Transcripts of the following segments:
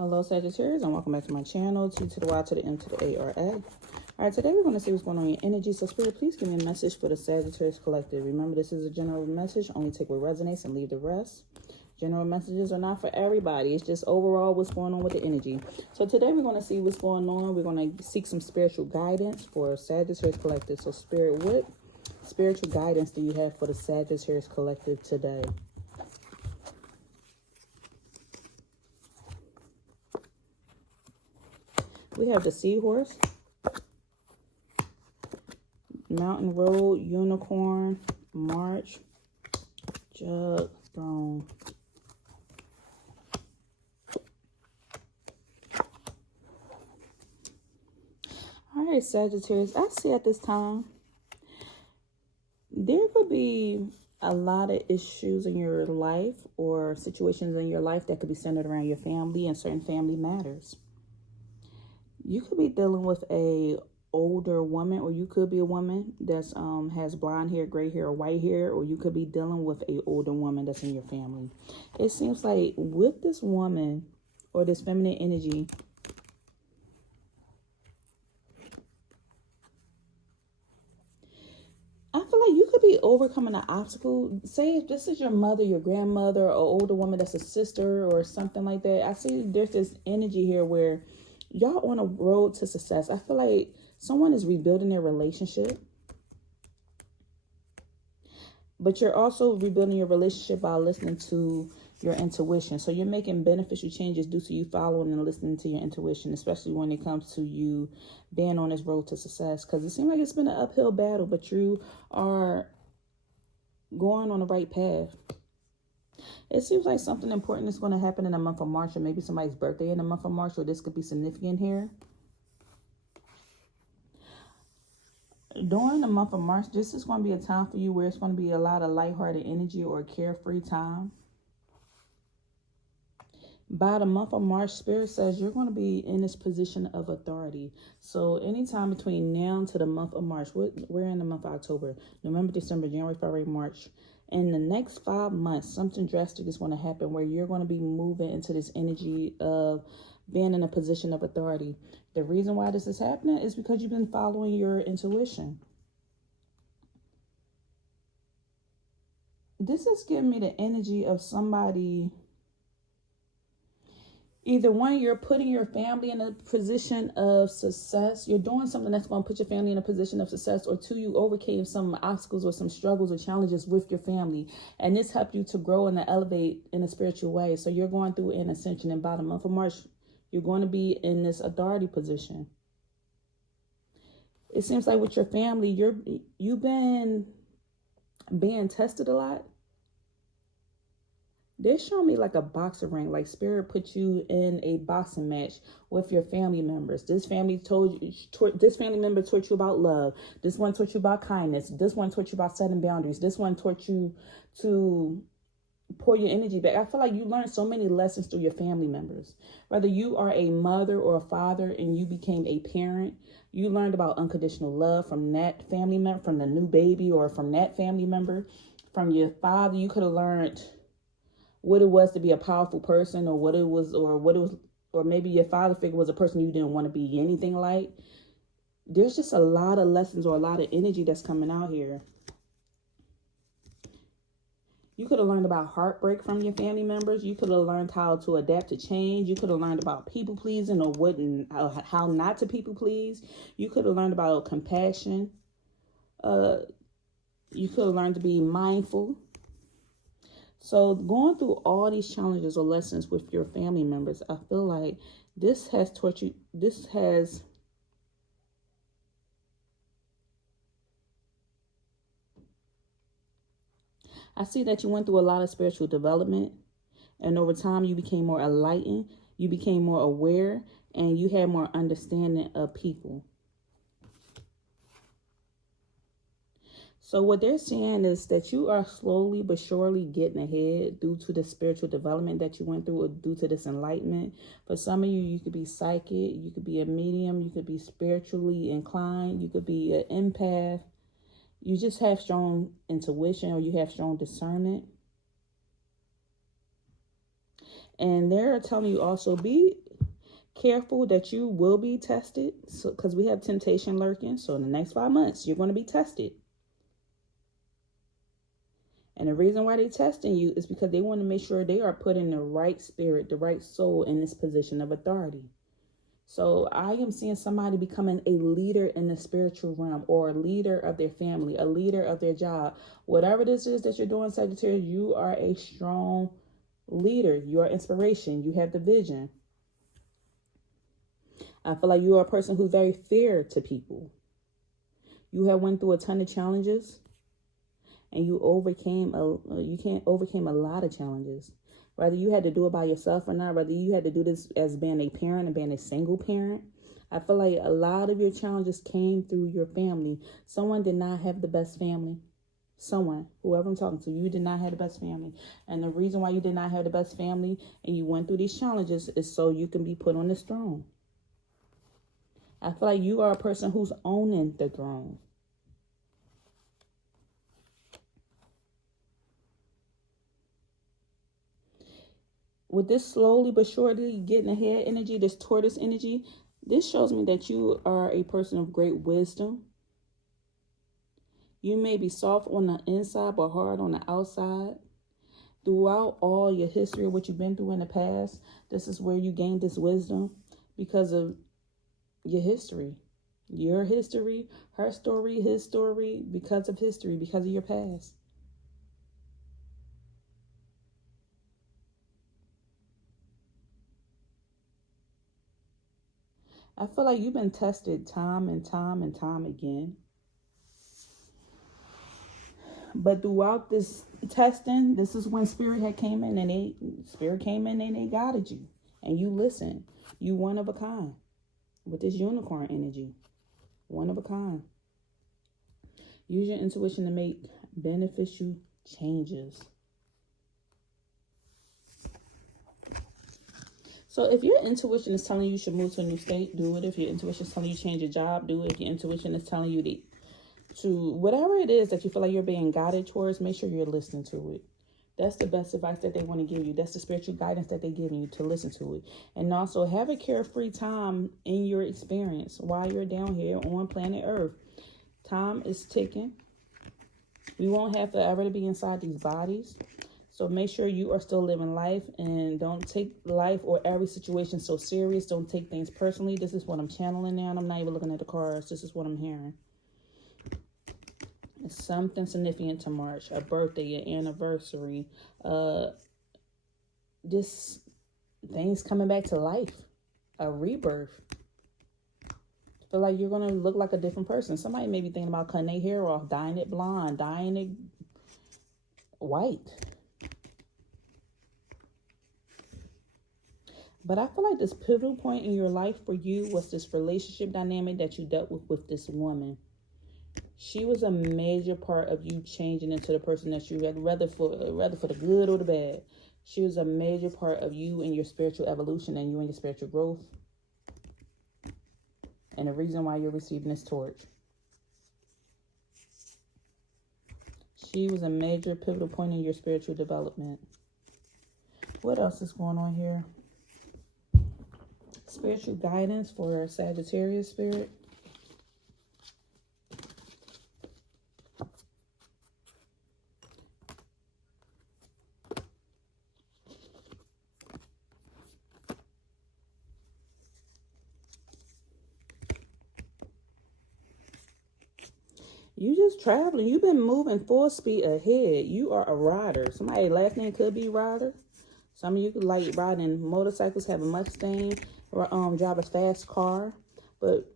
Hello Sagittarius, and welcome back to my channel. T to the Y to the M to the A or A. All right, today we're going to see what's going on in your energy. So Spirit, please give me a message for the Sagittarius Collective. Remember, this is a general message. Only take what resonates and leave the rest. General messages are not for everybody. It's just overall what's going on with the energy. So today we're going to see what's going on. We're going to seek some spiritual guidance for Sagittarius Collective. So Spirit, what spiritual guidance do you have for the Sagittarius Collective today? We have the Seahorse, Mountain Road, Unicorn, March, Jug, Throne. All right, Sagittarius, I see at this time, there could be a lot of issues in your life or situations in your life that could be centered around your family and certain family matters. You could be dealing with a older woman, or you could be a woman that's has blonde hair, gray hair, or white hair, or you could be dealing with a older woman that's in your family. It seems like with this woman or this feminine energy, I feel like you could be overcoming an obstacle. Say if this is your mother, your grandmother, or older woman that's a sister or something like that. I see there's this energy here where y'all on a road to success. I feel like someone is rebuilding their relationship. But you're also rebuilding your relationship by listening to your intuition. So you're making beneficial changes due to you following and listening to your intuition, especially when it comes to you being on this road to success. Because it seems like it's been an uphill battle, but you are going on the right path. It seems like something important is going to happen in the month of March, or maybe somebody's birthday in the month of March, or this could be significant here. During the month of March, this is going to be a time for you where it's going to be a lot of lighthearted energy or carefree time. By the month of March, Spirit says you're going to be in this position of authority. So anytime between now to the month of March, we're in the month of October, November, December, January, February, March. In the next 5 months, something drastic is going to happen where you're going to be moving into this energy of being in a position of authority. The reason why this is happening is because you've been following your intuition. This is giving me the energy of somebody. Either one, you're putting your family in a position of success. You're doing something that's going to put your family in a position of success. Or two, you overcame some obstacles or some struggles or challenges with your family. And this helped you to grow and to elevate in a spiritual way. So you're going through an ascension. And by the month of March, you're going to be in this authority position. It seems like with your family, you've been being tested a lot. They're showing me like a boxing ring, like Spirit put you in a boxing match with your family members. This family member taught you about love. This one taught you about kindness. This one taught you about setting boundaries. This one taught you to pour your energy back. I feel like you learned so many lessons through your family members. Whether you are a mother or a father and you became a parent, you learned about unconditional love from that family member, from the new baby, or from that family member. From your father, you could have learned what it was to be a powerful person, or maybe your father figure was a person you didn't want to be anything like. There's just a lot of lessons or a lot of energy that's coming out here. You could have learned about heartbreak from your family members. You could have learned how to adapt to change. You could have learned about people pleasing or how not to people please. You could have learned about compassion. You could have learned to be mindful. So going through all these challenges or lessons with your family members, I feel like this has taught you, I see that you went through a lot of spiritual development, and over time you became more enlightened, you became more aware, and you had more understanding of people. So what they're saying is that you are slowly but surely getting ahead due to the spiritual development that you went through, or due to this enlightenment. For some of you, you could be psychic, you could be a medium, you could be spiritually inclined, you could be an empath. You just have strong intuition, or you have strong discernment. And they're telling you also, be careful that you will be tested, because we have temptation lurking. So in the next 5 months, you're going to be tested. And the reason why they're testing you is because they want to make sure they are putting the right spirit, the right soul in this position of authority. So I am seeing somebody becoming a leader in the spiritual realm, or a leader of their family, a leader of their job. Whatever this is that you're doing, Sagittarius, you are a strong leader. You are inspiration. You have the vision. I feel like you are a person who's very fair to people. You have went through a ton of challenges, and you overcame a lot of challenges. Whether you had to do it by yourself or not, whether you had to do this as being a parent and being a single parent, I feel like a lot of your challenges came through your family. Someone did not have the best family. Someone, whoever I'm talking to, you did not have the best family. And the reason why you did not have the best family and you went through these challenges is so you can be put on this throne. I feel like you are a person who's owning the throne. With this slowly but surely getting ahead energy, this tortoise energy, this shows me that you are a person of great wisdom. You may be soft on the inside but hard on the outside. Throughout all your history, what you've been through in the past, this is where you gained this wisdom because of your history. Your history, her story, his story, because of history, because of your past. I feel like you've been tested time and time and time again. But throughout this testing, this is when Spirit came in and they guided you. And you listened. You one of a kind. With this unicorn energy. One of a kind. Use your intuition to make beneficial changes. So if your intuition is telling you should move to a new state, do it. If your intuition is telling you change your job, do it. If your intuition is telling you to whatever it is that you feel like you're being guided towards, make sure you're listening to it. That's the best advice that they want to give you. That's the spiritual guidance that they're giving you, to listen to it. And also have a carefree time in your experience while you're down here on planet Earth. Time is ticking. We won't have forever to be inside these bodies. So make sure you are still living life, and don't take life or every situation so serious. Don't take things personally. This is what I'm channeling now, and I'm not even looking at the cards. This is what I'm hearing. It's something significant to March, a birthday, an anniversary, just things coming back to life, a rebirth. I feel like you're going to look like a different person. Somebody may be thinking about cutting their hair off, dyeing it blonde, dyeing it white. But I feel like this pivotal point in your life for you was this relationship dynamic that you dealt with this woman. She was a major part of you changing into the person that you had, whether for the good or the bad. She was a major part of you and your spiritual evolution and you and your spiritual growth. And the reason why you're receiving this torch. She was a major pivotal point in your spiritual development. What else is going on here? Spiritual guidance for Sagittarius spirit. You just traveling. You've been moving full speed ahead. You are a rider. Somebody's last name could be rider. Some of you could like riding motorcycles, have a Mustang, or drive a fast car. But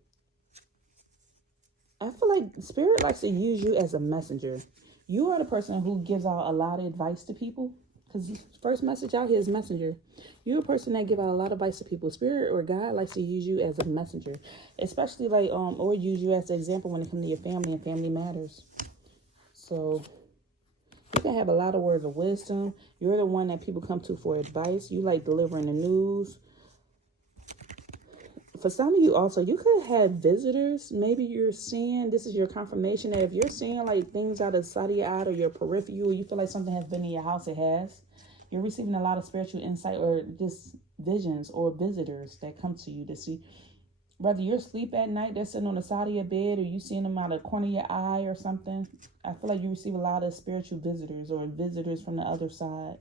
I feel like Spirit likes to use you as a messenger. You are the person who gives out a lot of advice to people. Because the first message out here is messenger. You're a person that give out a lot of advice to people. Spirit or God likes to use you as a messenger. Especially like, or use you as an example when it comes to your family and family matters. So you can have a lot of words of wisdom. You're the one that people come to for advice. You like delivering the news. For some of you also, you could have visitors. Maybe you're seeing, this is your confirmation that if you're seeing like things out of sight of your eye or your peripheral, you feel like something has been in your house, it has. You're receiving a lot of spiritual insight or just visions or visitors that come to you to see. Whether you're asleep at night, they're sitting on the side of your bed, or you seeing them out of the corner of your eye or something. I feel like you receive a lot of spiritual visitors or visitors from the other side.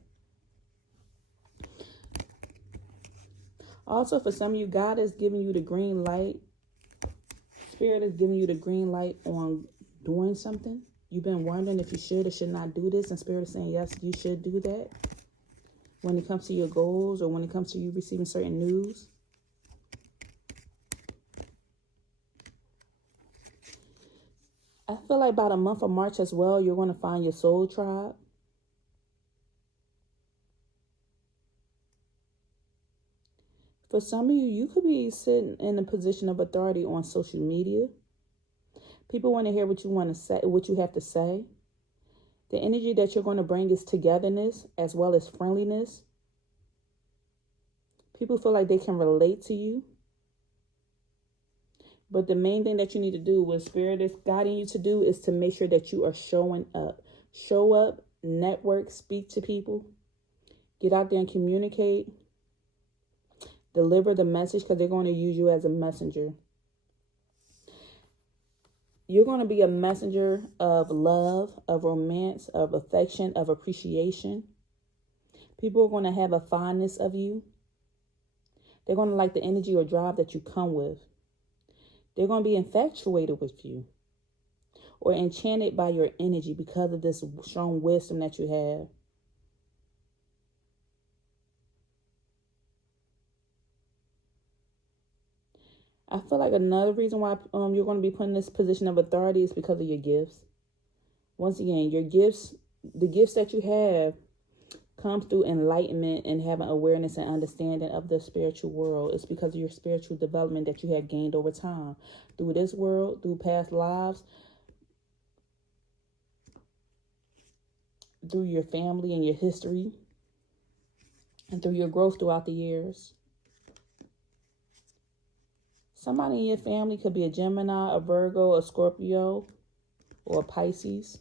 Also, for some of you, God is giving you the green light. Spirit is giving you the green light on doing something. You've been wondering if you should or should not do this, and Spirit is saying, yes, you should do that. When it comes to your goals or when it comes to you receiving certain news. I feel like about a month of March as well, you're going to find your soul tribe. For some of you, you could be sitting in a position of authority on social media. People want to hear what you want to say, what you have to say. The energy that you're going to bring is togetherness as well as friendliness. People feel like they can relate to you. But the main thing that you need to do, what Spirit is guiding you to do, is to make sure that you are showing up. Show up, network, speak to people. Get out there and communicate. Deliver the message, because they're going to use you as a messenger. You're going to be a messenger of love, of romance, of affection, of appreciation. People are going to have a fondness of you. They're going to like the energy or drive that you come with. They're going to be infatuated with you or enchanted by your energy because of this strong wisdom that you have. I feel like another reason why you're going to be put in this position of authority is because of your gifts. Once again, your gifts, the gifts that you have, comes through enlightenment and having awareness and understanding of the spiritual world. It's because of your spiritual development that you have gained over time. Through this world, through past lives, through your family and your history, and through your growth throughout the years. Somebody in your family could be a Gemini, a Virgo, a Scorpio, or a Pisces.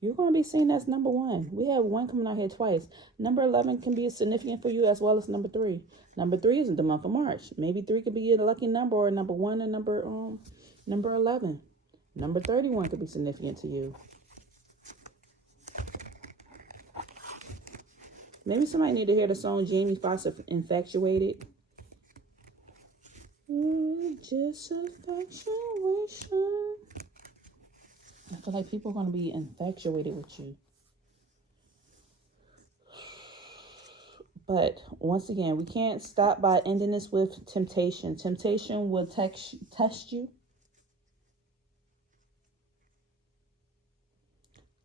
You're going to be seen as number 1. We have 1 coming out here twice. Number 11 can be significant for you as well as number 3. Number 3 is in the month of March. Maybe 3 could be a lucky number, or number 1 and number 11. Number 31 could be significant to you. Maybe somebody need to hear the song Jamie Foxx of Infatuated. Just infatuation. I feel like people are going to be infatuated with you. But once again, we can't stop by ending this with temptation. Temptation will test you.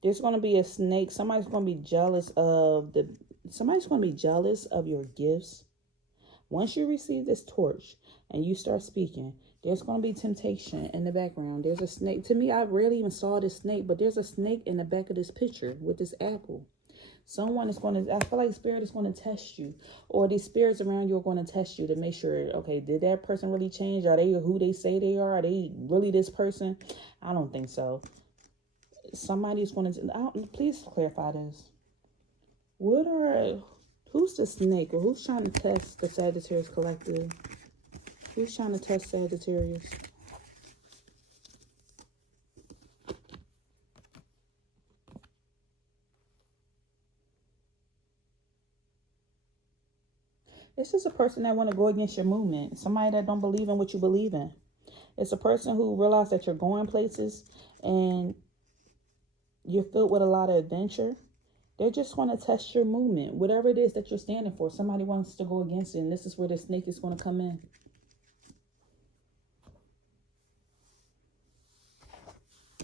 There's going to be a snake. Somebody's going to be jealous of your gifts. Once you receive this torch and you start speaking, there's going to be temptation in the background. There's a snake. To me, I rarely even saw this snake, but there's a snake in the back of this picture with this apple. Someone is going to, I feel like Spirit is going to test you, or these spirits around you are going to test you to make sure, okay, did that person really change? Are they who they say they are? Are they really this person? I don't think so. Somebody's going to, please clarify this. Who's the snake, or who's trying to test the Sagittarius collective? Who's trying to test Sagittarius? It's just a person that want to go against your movement. Somebody that don't believe in what you believe in. It's a person who realizes that you're going places and you're filled with a lot of adventure. They just want to test your movement. Whatever it is that you're standing for, somebody wants to go against it. And this is where the snake is going to come in.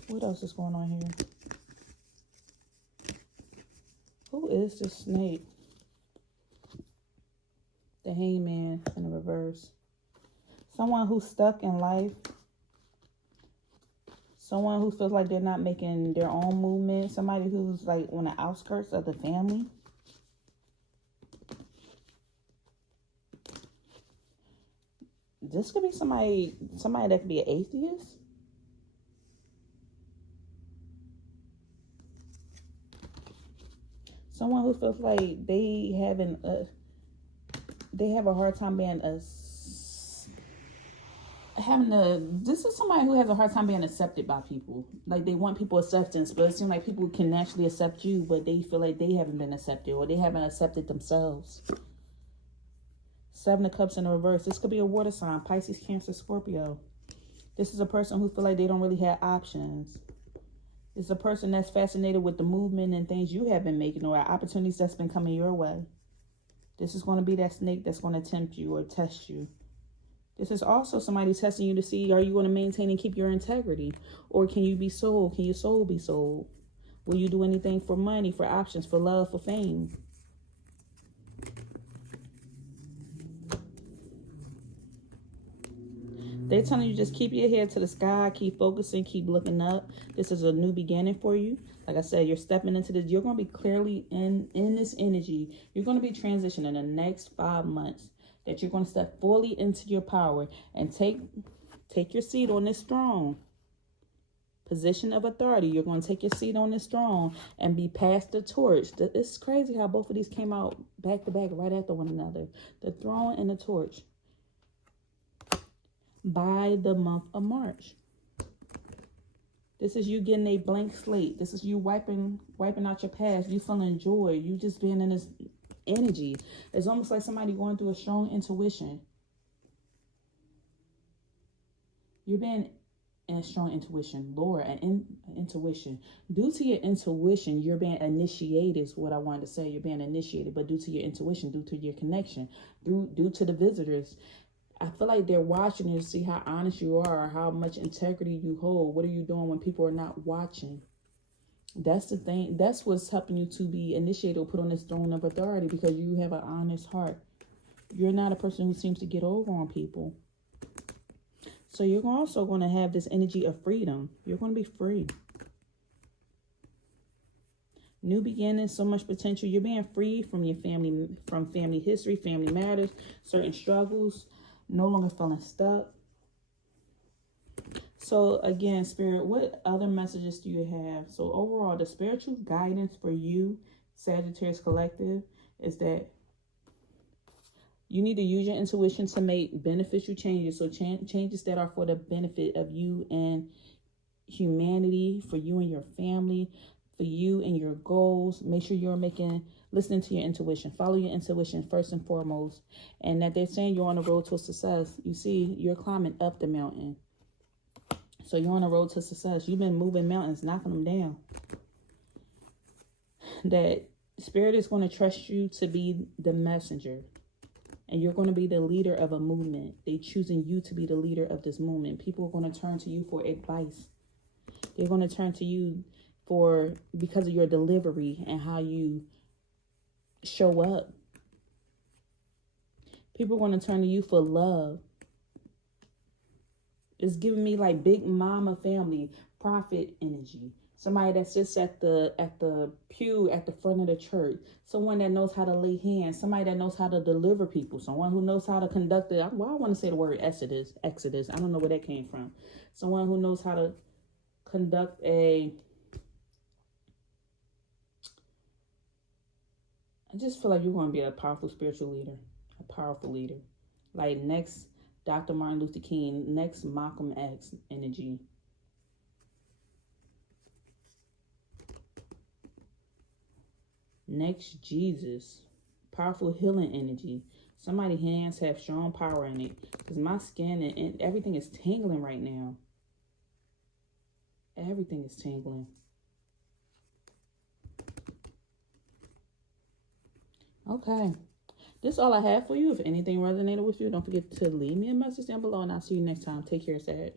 What else is going on here? Who is this snake? The Hangman in the reverse. Someone who's stuck in life. Someone who feels like they're not making their own movement. Somebody who's like on the outskirts of the family. This could be somebody that could be an atheist. Someone who feels like they have a hard time being this is somebody who has a hard time being accepted by people. Like, they want people acceptance, but it seems like people can naturally accept you, but they feel like they haven't been accepted, or they haven't accepted themselves. 7 of Cups in the reverse. This could be a water sign, Pisces, Cancer, Scorpio. This is a person who feel like they don't really have options. It's a person that's fascinated with the movement and things you have been making, or opportunities that's been coming your way. This is going to be that snake that's going to tempt you or test you. This is also somebody testing you to see, are you going to maintain and keep your integrity? Or can you be sold? Can your soul be sold? Will you do anything for money, for options, for love, for fame? They're telling you just keep your head to the sky, keep focusing, keep looking up. This is a new beginning for you. Like I said, you're stepping into this. You're going to be clearly in this energy. You're going to be transitioning in the next 5 months. That you're going to step fully into your power and take your seat on this throne. Position of authority. You're going to take your seat on this throne and be passed the torch. It's crazy how both of these came out back to back right after one another. The throne and the torch. By the month of March. This is you getting a blank slate. This is you wiping out your past. You feeling joy. You just being in this energy. It's almost like somebody going through a strong intuition. You're being in a strong intuition, Lord, an intuition. Due to your intuition, you're being initiated is what I wanted to say. You're being initiated, but due to your intuition, due to your connection, due to the visitors, I feel like they're watching you to see how honest you are, or how much integrity you hold. What are you doing when people are not watching? That's the thing. That's what's helping you to be initiated or put on this throne of authority, because you have an honest heart. You're not a person who seems to get over on people. So you're also going to have this energy of freedom. You're going to be free. New beginnings, so much potential. You're being free from your family, from family history, family matters, certain struggles, no longer feeling stuck. So again, Spirit, what other messages do you have? So overall, the spiritual guidance for you, Sagittarius Collective, is that you need to use your intuition to make beneficial changes. So changes that are for the benefit of you and humanity, for you and your family, for you and your goals. Make sure you're listening to your intuition. Follow your intuition first and foremost. And that they're saying you're on the road to success. You see, you're climbing up the mountain. So you're on the road to success. You've been moving mountains, knocking them down. That Spirit is going to trust you to be the messenger. And you're going to be the leader of a movement. They're choosing you to be the leader of this movement. People are going to turn to you for advice. They're going to turn to you because of your delivery and how you show up. People are going to turn to you for love. It's giving me like big mama family, prophet energy. Somebody that sits at the pew at the front of the church. Someone that knows how to lay hands. Somebody that knows how to deliver people. Someone who knows how to conduct it. Well, I want to say the word Exodus. I don't know where that came from. Someone who knows how to conduct I just feel like you're going to be a powerful spiritual leader. A powerful leader. Like next Dr. Martin Luther King. Next Malcolm X energy. Next Jesus. Powerful healing energy. Somebody's hands have strong power in it. Because my skin and everything is tingling right now. Everything is tingling. Okay. This is all I have for you. If anything resonated with you, don't forget to leave me a message down below. And I'll see you next time. Take care, Sag.